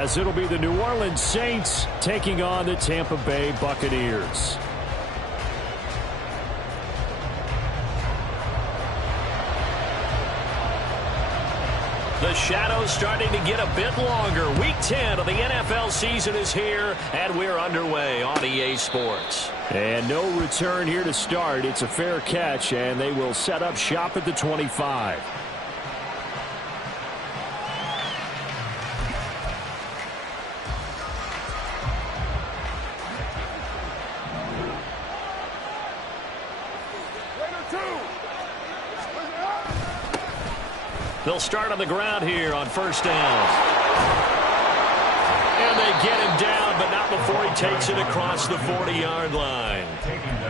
As it'll be the New Orleans Saints taking on the Tampa Bay Buccaneers. The shadow's starting to get a bit longer. Week 10 of the NFL season is here, and we're underway on EA Sports. And no return here to start. It's a fair catch, and they will set up shop at the 25. They'll start on the ground here on first down. And they get him down, but not before he takes it across the 40-yard line.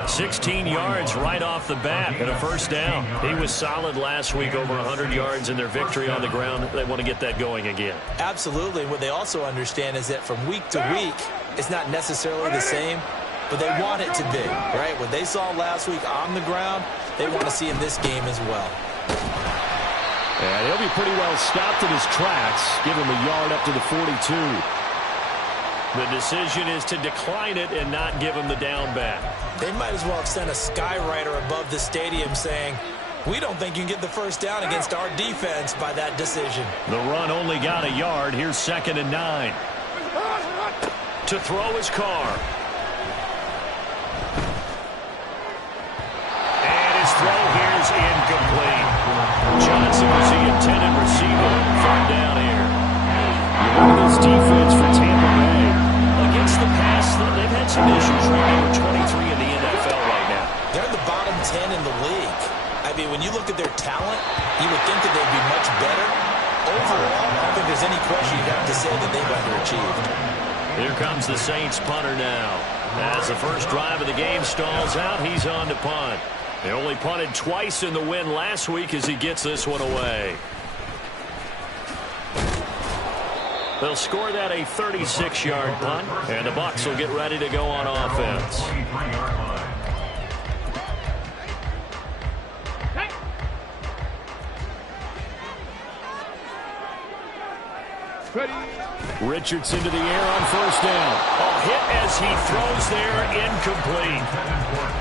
16 yards right off the bat and a first down. He was solid last week, over 100 yards in their victory on the ground. They want to get that going again. Absolutely. What they also understand is that from week to week, it's not necessarily the same, but they want it to be, right? What they saw last week on the ground, they want to see in this game as well. And he'll be pretty well stopped in his tracks. Give him a yard up to the 42. The decision is to decline it and not give him the down back. They might as well have sent a skywriter above the stadium saying, we don't think you can get the first down against our defense by that decision. The run only got a yard. Here's 2nd and 9. To throw his Carr. And his throw here is incomplete. Johnson was the intended receiver. Third down here. You look at this defense for Tampa Bay. Against the pass, they've had some issues. Right number 23 in the NFL right now. They're in the bottom 10 in the league. I mean, when you look at their talent, you would think that they'd be much better. Overall, I don't think there's any question you'd have to say that they've underachieved. Here comes the Saints punter now. As the first drive of the game stalls out, he's on to punt. They only punted twice in the win last week as he gets this one away. They'll score that a 36-yard punt, and the Bucs will get ready to go on offense. Richardson to the air on first down. A hit as he throws there, incomplete.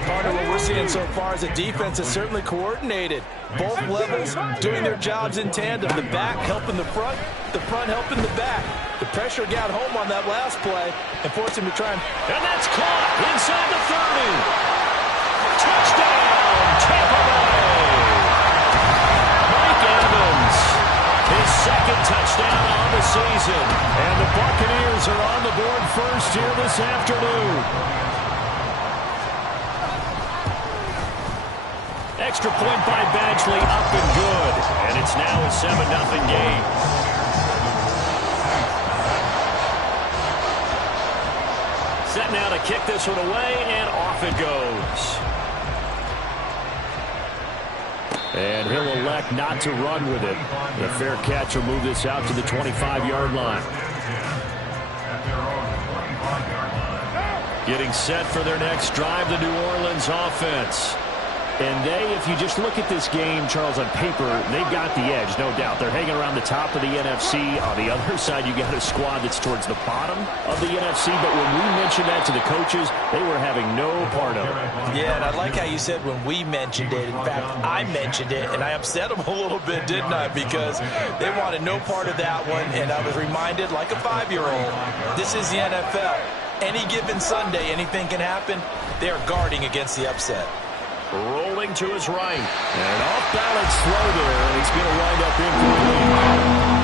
Partner, what we're seeing so far is a defense that's certainly coordinated. Both levels doing their jobs in tandem. The back helping the front helping the back. The pressure got home on that last play and forced him to try and that's caught inside the 30. Touchdown, Tampa Bay. Mike Evans, his second touchdown on the season. And the Buccaneers are on the board first here this afternoon. Extra point by Badgley, up and good. And it's now a 7-0 game. Set now to kick this one away, and off it goes. And he'll elect not to run with it. The fair catch will move this out to the 25-yard line. Getting set for their next drive, the New Orleans offense. And if you just look at this game, Charles, on paper, they've got the edge, no doubt. They're hanging around the top of the NFC. On the other side, you got a squad that's towards the bottom of the NFC. But when we mentioned that to the coaches, they were having no part of it. Yeah, and I like how you said when we mentioned it. In fact, I mentioned it, and I upset them a little bit, didn't I? Because they wanted no part of that one, and I was reminded, like a 5-year-old, this is the NFL. Any given Sunday, anything can happen. They are guarding against the upset. Rolling to his right. And off-balance throw there, and he's going to wind up incomplete.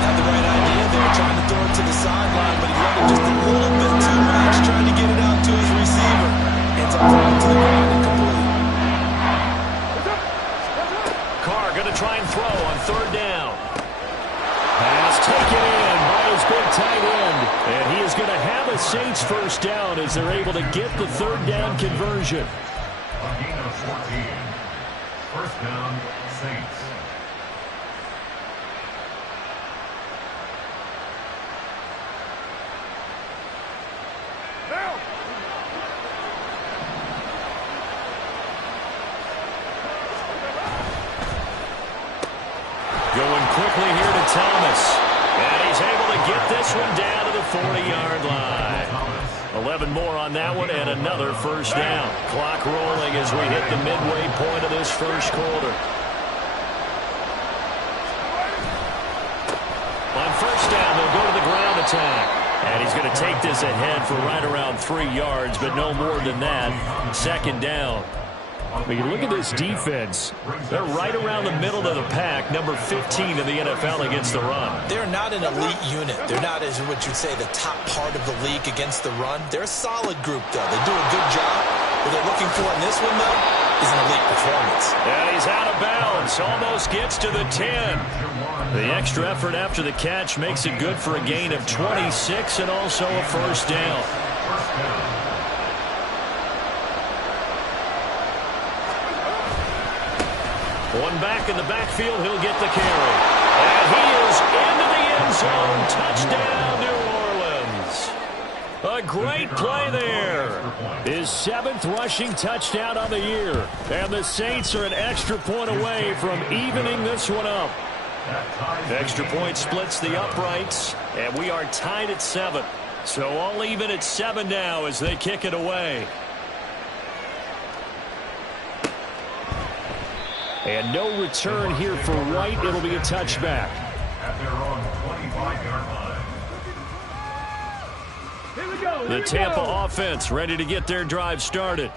Had the right idea there, trying to throw it to the sideline, but he let it just a little bit too much, trying to get it out to his receiver. Ends up falling to the ground incomplete. Carr going to try and throw on third down. Pass taken in by his big tight end. And he is going to have a Saints first down as they're able to get the third down conversion. A gain of 14. First down, Saints. Going quickly here to Thomas. And he's able to get this one down to the 40-yard line. 11 more on that one and another first down. Clock rolling as we hit the midway point of this first quarter. On first down, they'll go to the ground attack. And he's going to take this ahead for right around 3 yards, but no more than that. Second down. When you look at this defense, they're right around the middle of the pack, number 15 in the NFL against the run. They're not an elite unit. They're not, as what you'd say, the top part of the league against the run. They're a solid group, though. They do a good job. What they're looking for in this one, though, is an elite performance. And he's out of bounds. Almost gets to the 10. The extra effort after the catch makes it good for a gain of 26 and also a first down. One back in the backfield, he'll get the carry. And he is into the end zone. Touchdown, New Orleans. A great play there. His 7th rushing touchdown on the year. And the Saints are an extra point away from evening this one up. Extra point splits the uprights, and we are tied at 7. So all even at 7 now as they kick it away. And no return here for White. It'll be a touchback. At their own 25-yard line. The Tampa offense ready to get their drive started.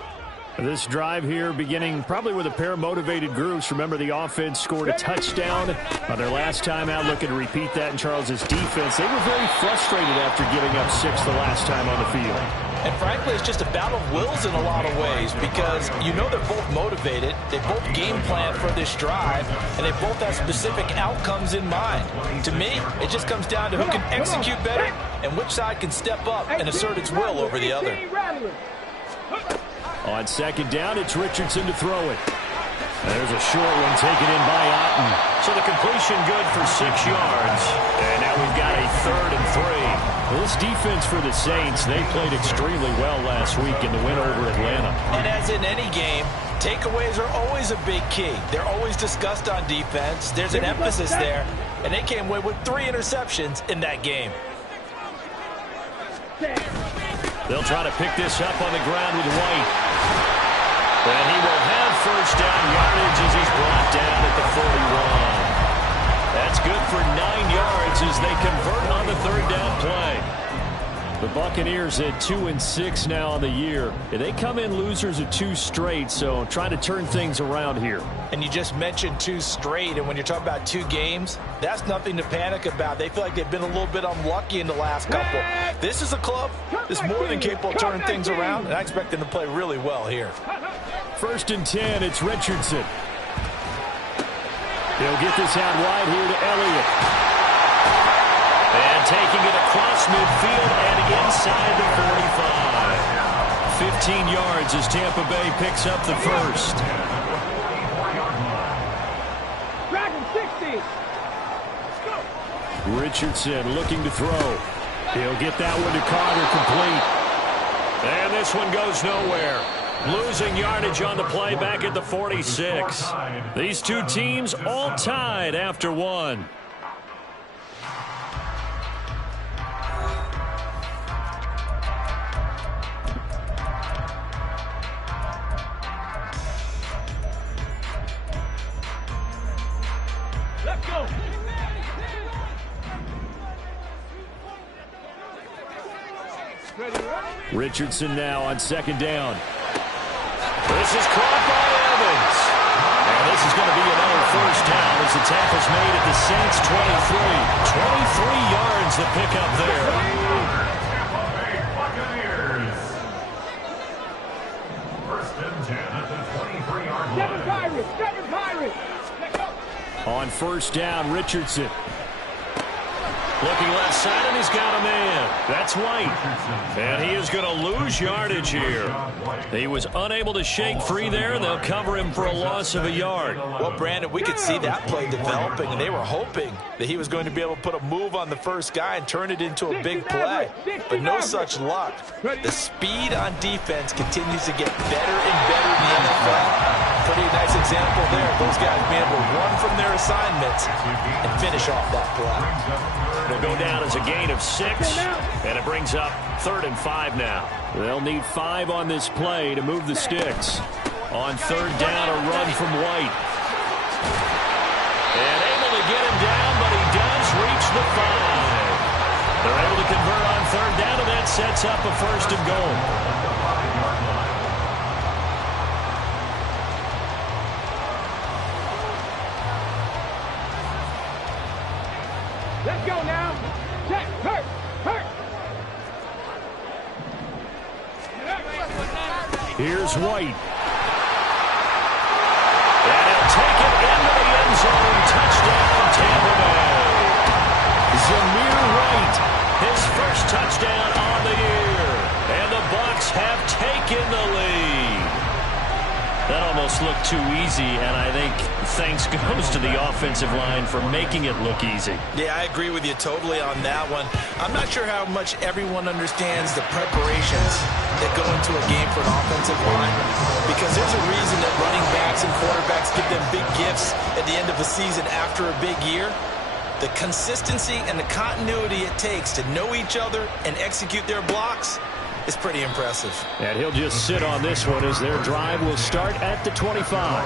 This drive here beginning probably with a pair of motivated groups. Remember, the offense scored a touchdown on their last time out. Looking to repeat that in Charles's defense. They were very frustrated after giving up 6 the last time on the field. And frankly, it's just a battle of wills in a lot of ways because you know they're both motivated. They both game plan for this drive, and they both have specific outcomes in mind. To me, it just comes down to who can execute better and which side can step up and assert its will over the other. On second down, it's Richardson to throw it. There's a short one taken in by Otten. So the completion good for 6 yards. And now we've got a 3rd and 3. Well, this defense for the Saints, they played extremely well last week in the win over Atlanta. And as in any game, takeaways are always a big key. They're always discussed on defense. There's an emphasis there. And they came away with 3 interceptions in that game. They'll try to pick this up on the ground with White. And he will have first down yardage as he's brought down at the 41. That's good for 9 yards as they convert on the 3rd down play. The Buccaneers at 2-6 now on the year. They come in losers of 2 straight, so trying to turn things around here. And you just mentioned 2 straight, and when you're talking about 2 games, that's nothing to panic about. They feel like they've been a little bit unlucky in the last couple. This is a club that's more than capable of turning things around, and I expect them to play really well here. 1st and 10, it's Richardson. He'll get this out wide here to Elliott. And taking it across midfield and inside the 45. 15 yards as Tampa Bay picks up the first. Richardson looking to throw. He'll get that one to Carter complete. And this one goes nowhere. Losing yardage on the play back at the 46. These 2 teams all tied after 1. Let's go. Richardson now on 2nd down. This is caught by Evans. And this is going to be another first down as the tackle's made at the Saints' 23. 23 yards to pick up there. Tampa Bay Buccaneers. 1st and 10 at the 23-yard line. Seven Pirates. On first down, Richardson. Looking left side, and he's got a man. That's White. And he is going to lose yardage here. He was unable to shake free there, and they'll cover him for a loss of a yard. Well, Brandon, we could see that play developing, and they were hoping that he was going to be able to put a move on the first guy and turn it into a big play. But no such luck. The speed on defense continues to get better and better in the NFL. Pretty nice example there. Those guys being able to run from their assignments and finish off that play. It'll go down as a gain of 6, and it brings up 3rd and 5 now. They'll need 5 on this play to move the sticks. On 3rd down, a run from White. And able to get him down, but he does reach the 5. They're able to convert on 3rd down, and that sets up a 1st and goal. Let's go now. Check. Hurt. Here's White. And he'll take it into the end zone. Touchdown, Tampa Bay. Zamir White, his first touchdown on the year. And the Bucs have taken the lead. That almost looked too easy, and I think thanks goes to the offensive line for making it look easy. Yeah, I agree with you totally on that one. I'm not sure how much everyone understands the preparations that go into a game for an offensive line, because there's a reason that running backs and quarterbacks give them big gifts at the end of the season after a big year. The consistency and the continuity it takes to know each other and execute their blocks is pretty impressive. And he'll just sit on this one as their drive will start at the 25.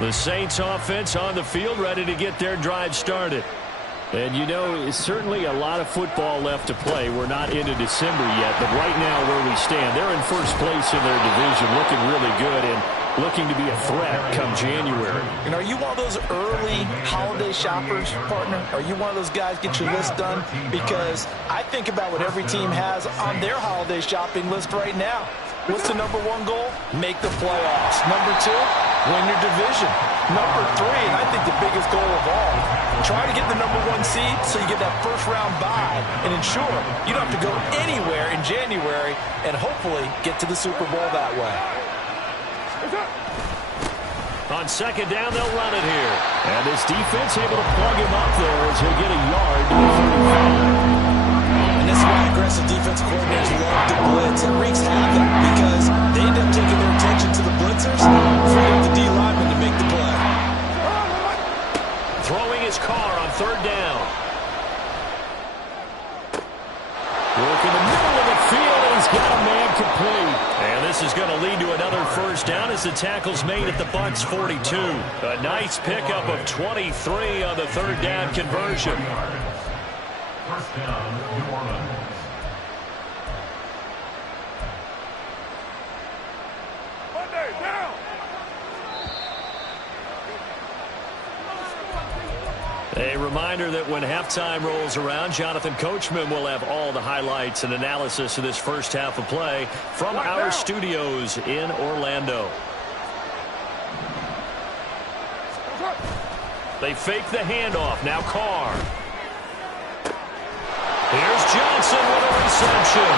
The Saints offense on the field, ready to get their drive started. And you know, certainly a lot of football left to play. We're not into December yet, but right now where we stand, they're in first place in their division, looking really good and looking to be a threat come January. And are you one of those early holiday shoppers, partner? Are you one of those guys get your list done? Because I think about what every team has on their holiday shopping list right now. What's the number 1 goal? Make the playoffs. Number 2, win your division. Number 3, and I think the biggest goal of all, try to get the number 1 seed so you get that first-round bye and ensure you don't have to go anywhere in January and hopefully get to the Super Bowl that way. On 2nd down, they'll run it here. And this defense able to plug him up there as he'll get a yard to the 35. And this is why aggressive defensive coordinators love to blitz. It wreaks havoc because they end up taking their attention to the blitzers, free up the D lineman to make the play. Throwing his car on 3rd down. Work in the middle of the field, and he's got a man complete. And this is going to lead to another 1st down as the tackle's made at the Bucs 42. A nice pickup of 23 on the 3rd down conversion. 1st down, New Orleans. A reminder that when halftime rolls around, Jonathan Coachman will have all the highlights and analysis of this first half of play from our studios in Orlando. They fake the handoff. Now Carr. Here's Johnson with a reception.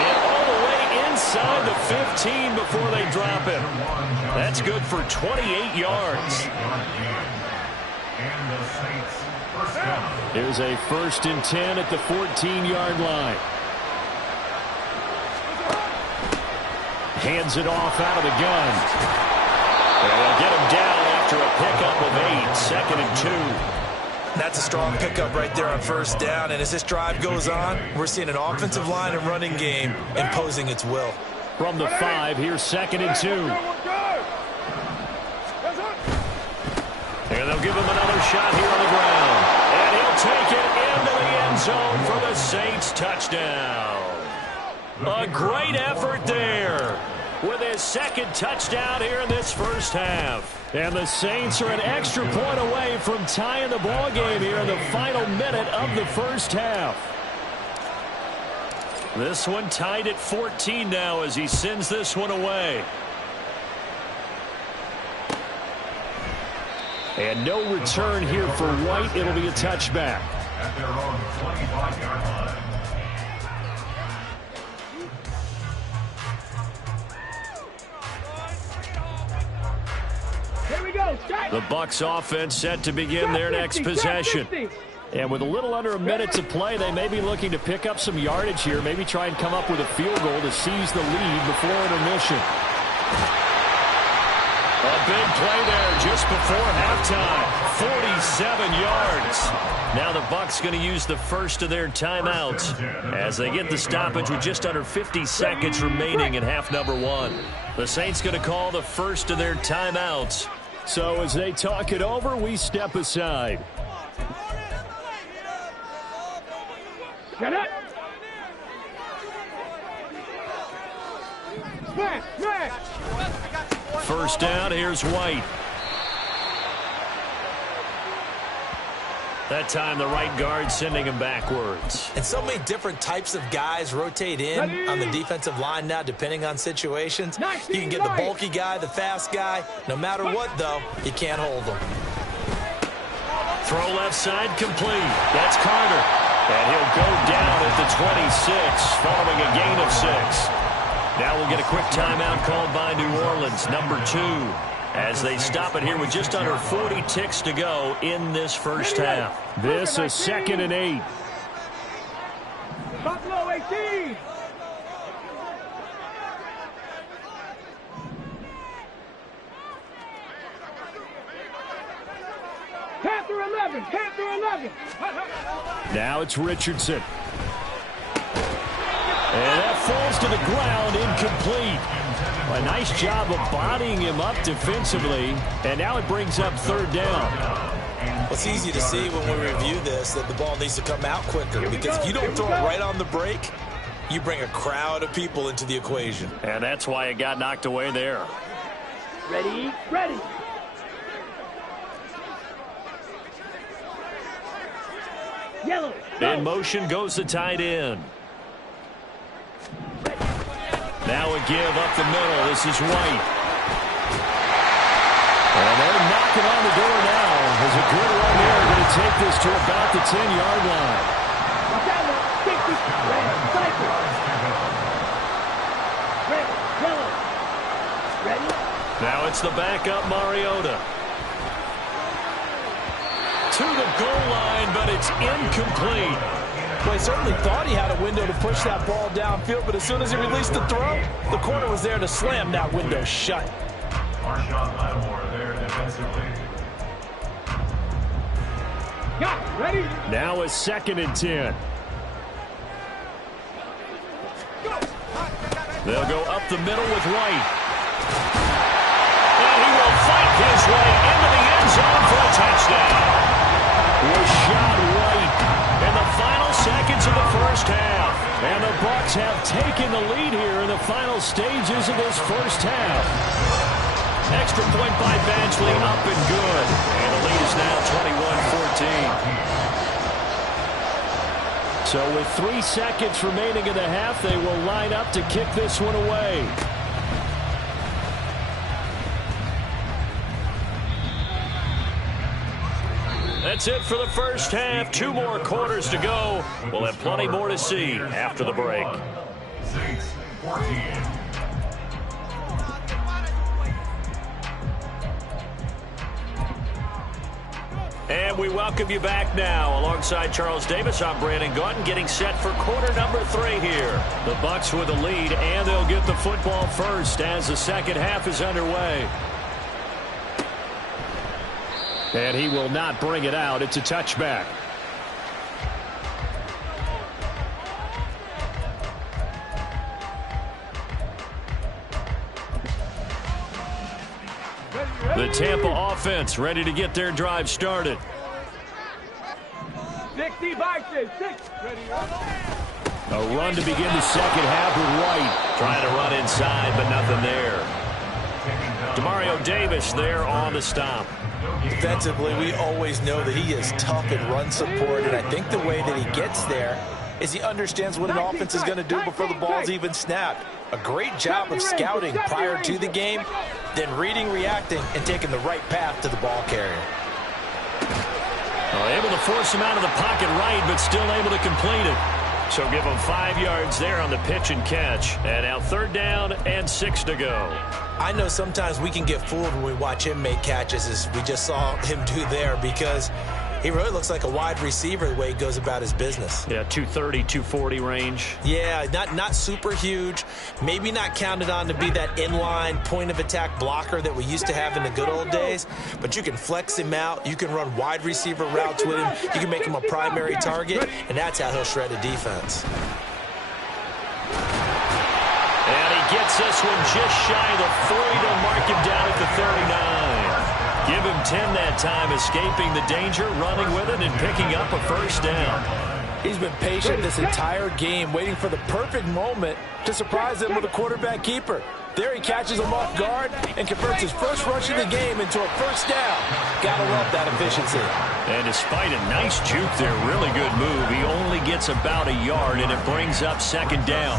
And all the way inside the 15 before they drop him. That's good for 28 yards. And the Saints, 1st down. Here's a 1st and 10 at the 14-yard line. Hands it off out of the gun. And they'll get him down after a pickup of 8, 2nd and 2. That's a strong pickup right there on 1st down. And as this drive goes on, we're seeing an offensive line and running game imposing its will. From the 5, here's 2nd and 2. And they'll give him another shot here on the ground. And he'll take it into the end zone for the Saints touchdown. A great effort there with his 2nd touchdown here in this first half. And the Saints are an extra point away from tying the ball game here in the final minute of the first half. This one tied at 14 now as he sends this one away. And no return here for White. It'll be a touchback. At their own 25-yard line. Here we go. The Bucs offense set to begin their next possession. And with a little under a minute to play, they may be looking to pick up some yardage here, maybe try and come up with a field goal to seize the lead before intermission. A big play there just before halftime. 47 yards. Now the Bucs going to use the first of their timeouts as they get the stoppage with just under 50 seconds remaining in half number one. The Saints going to call the first of their timeouts. So as they talk it over, we step aside. Get it. Smash, smash. First down, here's White. That time the right guard sending him backwards. And so many different types of guys rotate in on the defensive line now depending on situations. You can get the bulky guy, the fast guy. No matter what, though, you can't hold them. Throw left side complete. That's Carter. And he'll go down at the 26 following a gain of 6. Now we'll get a quick timeout called by New Orleans, number 2, as they stop it here with just under 40 ticks to go in this first half. This is 2nd and 8. Buffalo 18. Panther 11. Panther 11. Now it's Richardson. And that falls to the ground, incomplete. A nice job of bodying him up defensively. And now it brings up 3rd down. Well, it's easy to see when we review this that the ball needs to come out quicker, because if you don't throw it right on the break, you bring a crowd of people into the equation. And that's why it got knocked away there. Ready, ready. Yellow. In motion goes the tight end. Now a give up the middle. This is White. And they're knocking on the door now. There's a good run there. Going to take this to about the 10-yard line. Now it's the backup Mariota. To the goal line, but it's incomplete. Well, he certainly thought he had a window to push that ball downfield, but as soon as he released the throw, the corner was there to slam that window shut. Marshawn Lattimore there defensively. Yeah, ready? Now it's 2nd and 10. They'll go up the middle with White. And he will fight his way into the end zone for a touchdown. Rachaad White in the final seconds of the first half. And the Bucs have taken the lead here in the final stages of this first half. Extra point by Badgley, up and good. And the lead is now 21-14. So with 3 seconds remaining in the half, they will line up to kick this one away. That's it for the first half. 2 more quarters to go. We'll have plenty more to see after the break. Saints 14. And we welcome you back now. Alongside Charles Davis, I'm Brandon Gaudin, getting set for quarter number 3 here. The Bucs with the lead, and they'll get the football first as the second half is underway. And he will not bring it out. It's a touchback. The Tampa offense ready to get their drive started. 60 boxes. 6. Ready, A run to begin the second half with White. Trying to run inside, but nothing there. Demario Davis there on the stop. Defensively, we always know that he is tough in run support, and I think the way that he gets there is he understands what an offense is going to do before the ball's even snapped. A great job of scouting prior to the game, then reading, reacting, and taking the right path to the ball carrier. Able to force him out of the pocket right, but still able to complete it. So give him 5 yards there on the pitch and catch. And now 3rd down and 6 to go. I know sometimes we can get fooled when we watch him make catches, as we just saw him do there, because He really looks like a wide receiver the way he goes about his business. Yeah, 230, 240 range. Yeah, not super huge. Maybe not counted on to be that inline point-of-attack blocker that we used to have in the good old days. But you can flex him out. You can run wide receiver routes with him. You can make him a primary target, and that's how he'll shred a defense. And he gets this one just shy of the 40 to mark him down at the 39. Give him 10 that time, escaping the danger, running with it, and picking up a first down. He's been patient this entire game, waiting for the perfect moment to surprise them with a quarterback keeper. There he catches him off guard and converts his first rush of the game into a first down. Gotta love that efficiency. And despite a nice juke there, really good move, he only gets about a yard, and it brings up second down.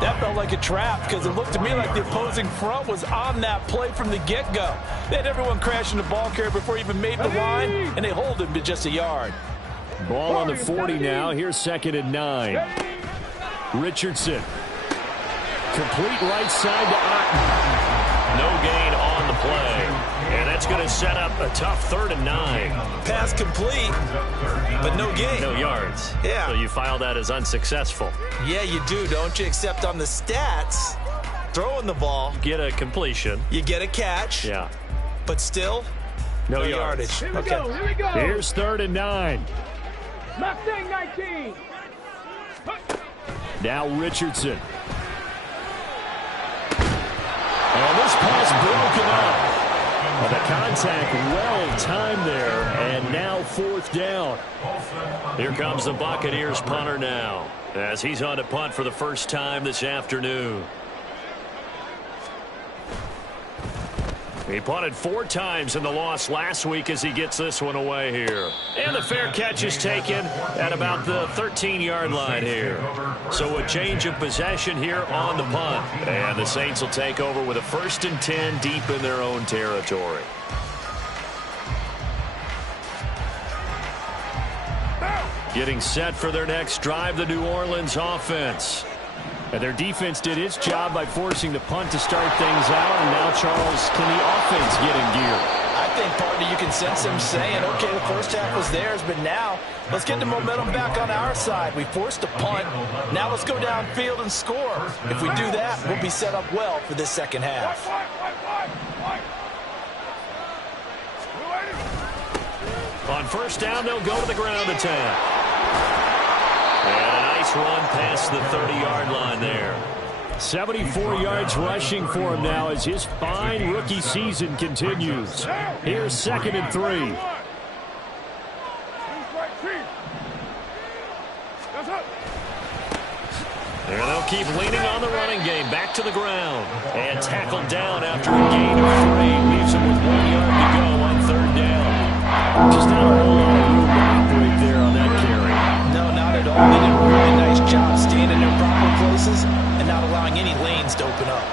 That felt like a trap because it looked to me like the opposing front was on that play from the get-go. They had everyone crashing the ball carrier before he even made the line, and they hold him to just a yard. Ball on the 40 now. Here's 2nd and 9. Richardson. Complete right side to Otten. No gain on the play. And that's going to set up a tough 3rd and 9. Pass complete, but no gain. No yards. Yeah. So you file that as unsuccessful. Yeah, you do, don't you? Except on the stats, throwing the ball, Get a completion. you get a catch, Yeah. but still, No yardage. yards. Here we Okay. go, here we go. Here's 3rd and 9. Mustang 19. Now Richardson. And this pass broken up. Well, the contact well-timed there, and now 4th down. Here comes the Buccaneers punter now, as he's on to punt for the first time this afternoon. He punted 4 times in the loss last week as he gets this one away here. And the fair catch is taken at about the 13-yard line here. So a change of possession here on the punt. And the Saints will take over with a 1st and 10 deep in their own territory. Getting set for their next drive, the New Orleans offense. And their defense did its job by forcing the punt to start things out. And now, Charles, can the offense get in gear? I think, partner, you can sense them saying, okay, the first half was theirs, but now let's get the momentum back on our side. We forced a punt. Now let's go downfield and score. If we do that, we'll be set up well for this second half. On first down, they'll go to the ground attack. And a nice run past the 30-yard line there. 74 yards rushing for him now as his fine rookie season continues. Here's 2nd and 3. There they'll keep leaning on the running game. Back to the ground. And tackled down after a gain of 3. Leaves him with 1 yard to go on 3rd down. Just not a whole lot of room to operate there on that carry. No, not at all. They did a really nice job staying in their proper places and not allowing any lanes to open up.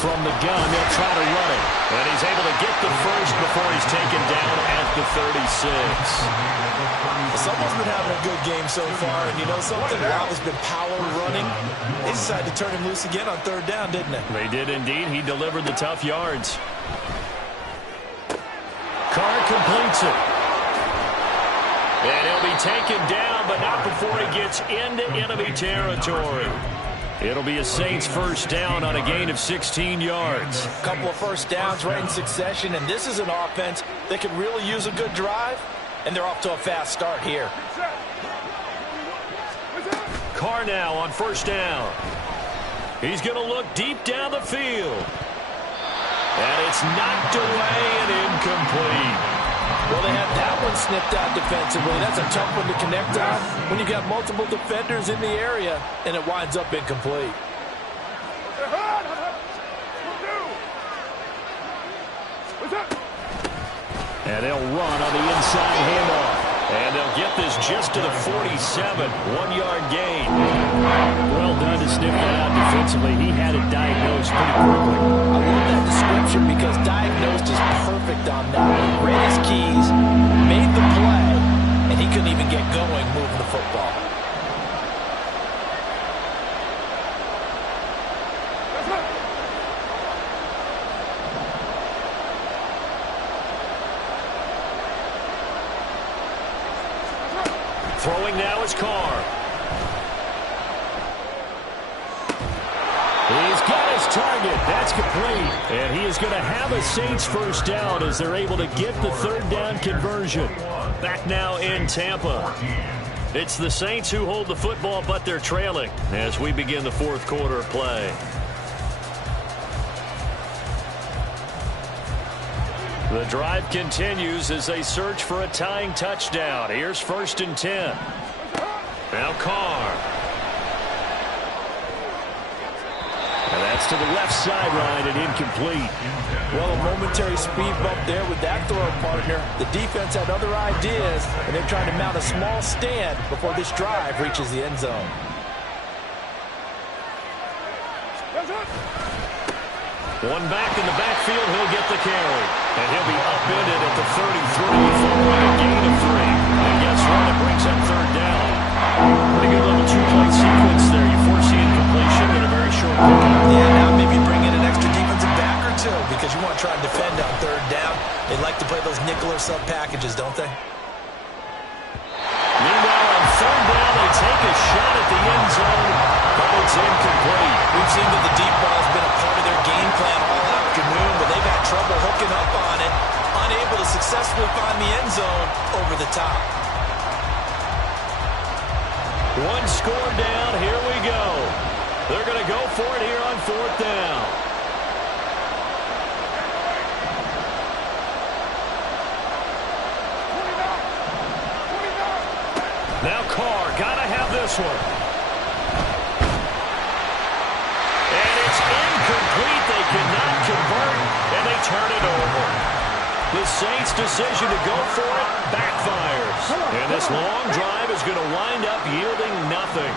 From the gun, they'll try to run it. And he's able to get the first before he's taken down at the 36. Someone's been having a good game so far, and you know something? Rob has been power running. They decided to turn him loose again on 3rd down, didn't they? They did indeed. He delivered the tough yards. Carr completes it. And he'll be taken down, but not before he gets into enemy territory. It'll be a Saints first down on a gain of 16 yards. A couple of first downs right in succession, and this is an offense that could really use a good drive, and they're off to a fast start here. Carr now on first down. He's going to look deep down the field. And it's knocked away and incomplete. Well, they had that one snipped out defensively. That's a tough one to connect on when you've got multiple defenders in the area, and it winds up incomplete. And they'll run on the inside handoff. And they'll get this just to the 47. 1 yard gain. Well done to sniff that out defensively. He had it diagnosed pretty quickly. I love that description because diagnosed is perfect on that. Read his keys, made the play, and he couldn't even get going moving the football. Throwing now is Carr. He's got his target. That's complete. And he is going to have a Saints first down as they're able to get the third down conversion. Back now in Tampa. It's the Saints who hold the football, but they're trailing as we begin the fourth quarter of play. The drive continues as they search for a tying touchdown. Here's 1st and 10. Now Carr. And that's to the left sideline and incomplete. Well, a momentary speed bump there with that throw partner. The defense had other ideas, and they're trying to mount a small stand before this drive reaches the end zone. One back in the backfield, he'll get the carry. And he'll be upended at the 33 following a gain of 3. And guess what? It brings up third down. Pretty good little two-play sequence there. You foresee incompletion in a very short pickup. Yeah, now maybe bring in an extra defensive back or two because you want to try and defend on third down. They like to play those nickel or sub packages, don't they? Meanwhile, on third down, they take a shot at the end zone, but it's incomplete. We've seen that the deep ball has been a part of their game plan all afternoon, but they've had trouble hooking up on it, unable to successfully find the end zone over the top. One score down, here we go. They're going to go for it here on fourth down. Now Carr, got to have this one. And it's incomplete. They cannot convert, and they turn it over. The Saints' decision to go for it backfires. And this long drive is going to wind up yielding nothing.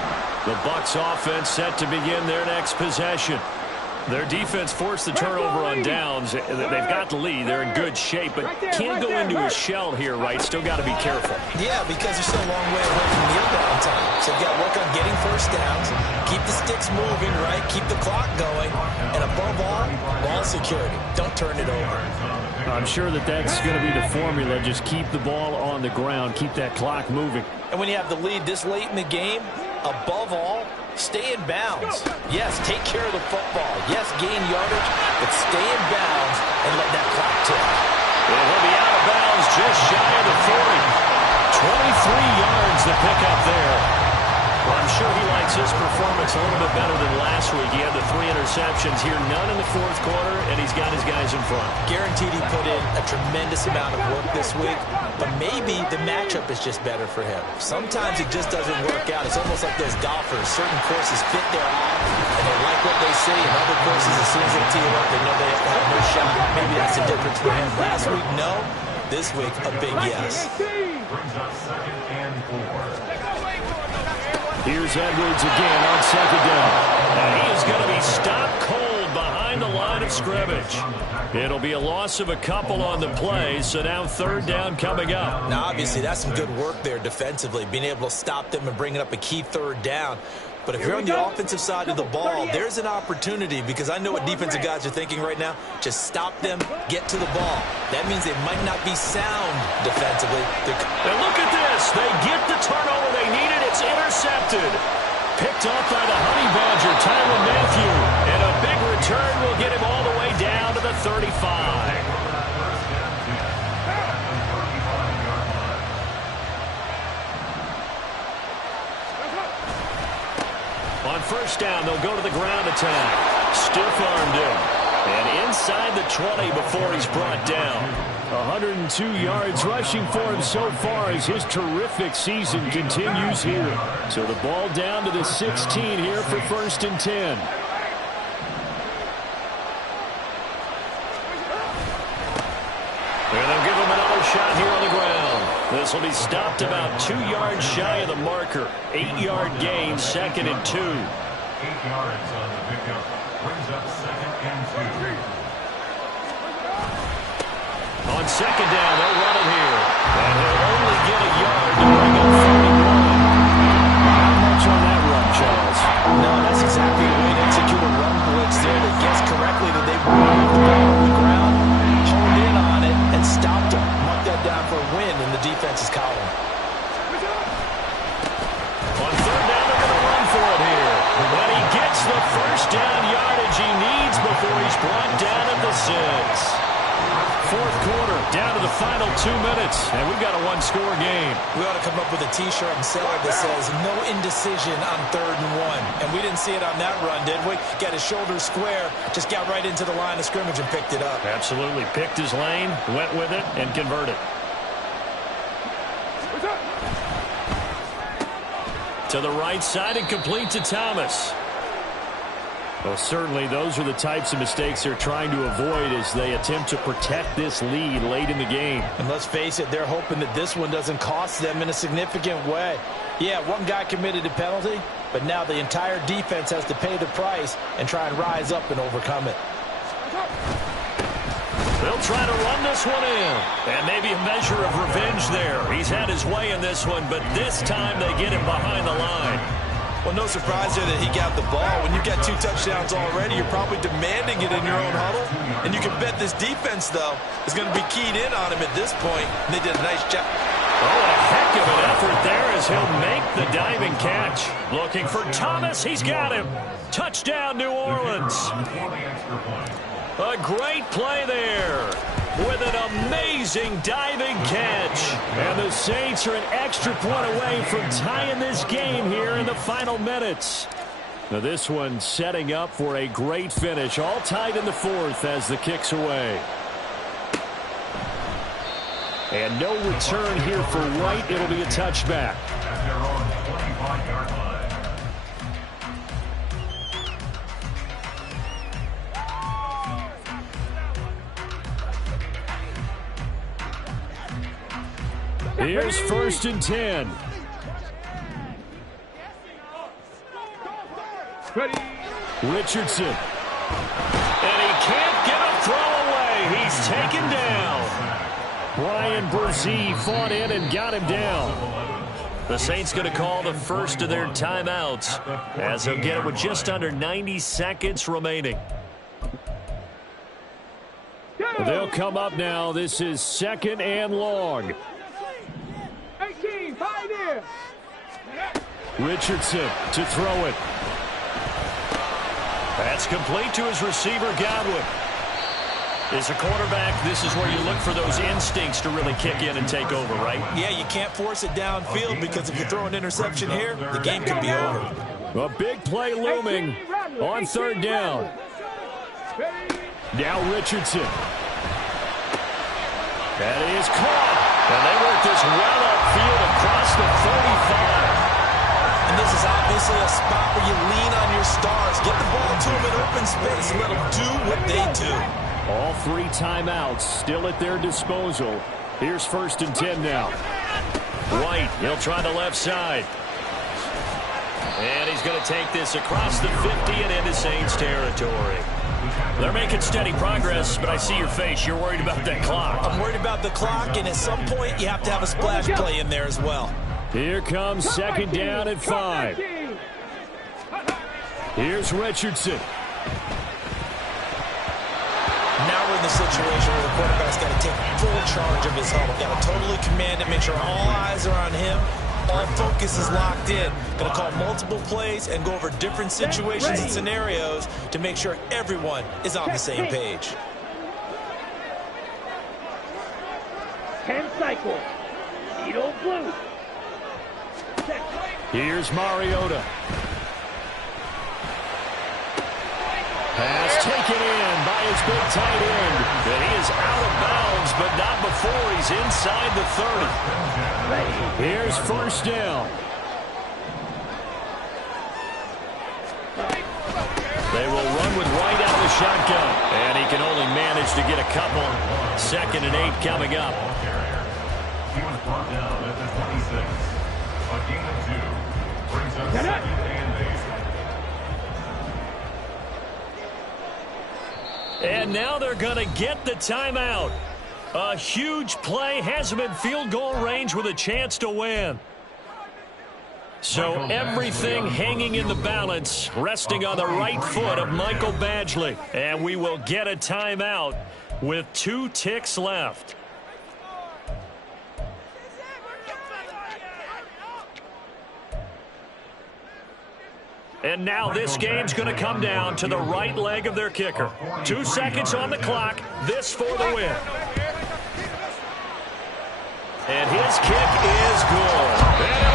The Bucs offense set to begin their next possession. Their defense forced the turnover on downs. They've got the lead. They're in good shape, but can't go into a shell here, right? Still got to be careful. Yeah, because they're still a long way away from kneel down time. So you've got to work on getting first downs, keep the sticks moving, right? Keep the clock going. And above all, ball security. Don't turn it over. I'm sure that's going to be the formula. Just keep the ball on the ground. Keep that clock moving. And when you have the lead this late in the game, above all, stay in bounds. Yes, take care of the football. Yes, gain yardage, but stay in bounds and let that clock tick. And he'll be out of bounds just shy of the 40. 23 yards to pick up there. Well, I'm sure he likes his performance a little bit better than last week. He had the 3 interceptions here, none in the fourth quarter, and he's got his guys in front. Guaranteed he put in a tremendous amount of work this week, but maybe the matchup is just better for him. Sometimes it just doesn't work out. It's almost like those golfers. Certain courses fit their eye, and they like what they see, and other courses, as soon as they tee it up, they know they have no shot. Maybe that's the difference for him. Last week, no. This week, a big yes. Brings up 2nd and 4. Here's Edwards again on 2nd down. And he is going to be stopped cold behind the line of scrimmage. It'll be a loss of a couple on the play, so now third down coming up. Now, obviously, that's some good work there defensively, being able to stop them and bringing up a key third down. But if you're on the offensive side of the ball, there's an opportunity, because I know what defensive guys are thinking right now. Just stop them, get to the ball. That means they might not be sound defensively. And look at this. They get the turnover they needed. It's intercepted. Picked up by the Honey Badger, Tyrann Mathieu. And a big return will get him all the way down to the 35. On first down, they'll go to the ground attack. Stiff-armed him. And inside the 20 before he's brought down. 102 yards rushing for him so far as his terrific season continues here. So the ball down to the 16 here for 1st and 10. And they'll give him another shot here on the ground. This will be stopped about 2 yards shy of the marker. 8-yard gain, 2nd and 2. 8 yards on the pickup. Brings up 2nd and 2. On 2nd down, they'll run it here. And he'll only get a yard to bring up 31. Not much on that run, Charles. No, that's exactly the way to execute a run blitz there. They guessed correctly that they moved the ball on the ground, honed in on it, and stopped him. Mark that down for a win in the defense's column. he's brought down at the 6. Fourth quarter, down to the final 2 minutes, and we've got a one-score game. We ought to come up with a T-shirt and sell it that says, no indecision on 3rd and 1. And we didn't see it on that run, did we? Got his shoulders square, just got right into the line of scrimmage and picked it up. Absolutely. Picked his lane, went with it, and converted. To the right side and complete to Thomas. Well, certainly those are the types of mistakes they're trying to avoid as they attempt to protect this lead late in the game. And let's face it, they're hoping that this one doesn't cost them in a significant way. Yeah, one guy committed a penalty, but now the entire defense has to pay the price and try and rise up and overcome it. They'll try to run this one in. And maybe a measure of revenge there. He's had his way in this one, but this time they get him behind the line. Well, no surprise there that he got the ball. When you've got 2 touchdowns already, you're probably demanding it in your own huddle. And you can bet this defense, though, is going to be keyed in on him at this point. And they did a nice job. Oh, a heck of an effort there as he'll make the diving catch. Looking for Thomas. He's got him. Touchdown, New Orleans. A great play there with an amazing diving catch. And the Saints are an extra point away from tying this game here in the final minutes. Now this one setting up for a great finish. All tied in the 4th as the kick's away. And no return here for White. It'll be a touchback. At their own 25-yard line. Here's 1st and 10. Ready. Richardson. And he can't get a throw away. He's taken down. Brian Brzee fought in and got him down. The Saints going to call the first of their timeouts as they'll get it with just under 90 seconds remaining. They'll come up now. This is 2nd and long. 18, pioneer. Richardson to throw it. That's complete to his receiver, Godwin. As a quarterback, this is where you look for those instincts to really kick in and take over, right? Yeah, you can't force it downfield because if you throw an interception here, the game could be over. A big play looming on 3rd down. Now Richardson. That is caught. And they work this well upfield across the 35. And this is obviously a spot where you lean on your stars. Get the ball to them in open space. Let them do what they do. All 3 timeouts still at their disposal. Here's 1st and 10 now. White, he'll try the left side. And he's going to take this across the 50 and into Saints territory. They're making steady progress, but I see your face. You're worried about that clock. I'm worried about the clock, and at some point you have to have a splash play in there as well. Here comes 2nd down and 5. Here's Richardson. Now we're in the situation where the quarterback's got to take full charge of his huddle. Got to totally command it, make sure all eyes are on him. All focus is locked in. Going to call multiple plays and go over different situations and scenarios to make sure everyone is on the same page. 10 cycles. Needle blue. Here's Mariota. Pass taken in by his big tight end. And he is out of bounds, but not before he's inside the 30. Here's 1st down. They will run with White out of the shotgun. And he can only manage to get a couple. 2nd and 8 coming up. He was brought down at the 26. A gain of 2. Brings up 2nd and 8. And now they're going to get the timeout. A huge play has him in field goal range with a chance to win. So everything hanging in the balance, resting on the right foot of Michael Badgley. And we will get a timeout with 2 ticks left. And now this game's going to come down to the right leg of their kicker. 2 seconds on the clock. This for the win. And his kick is good.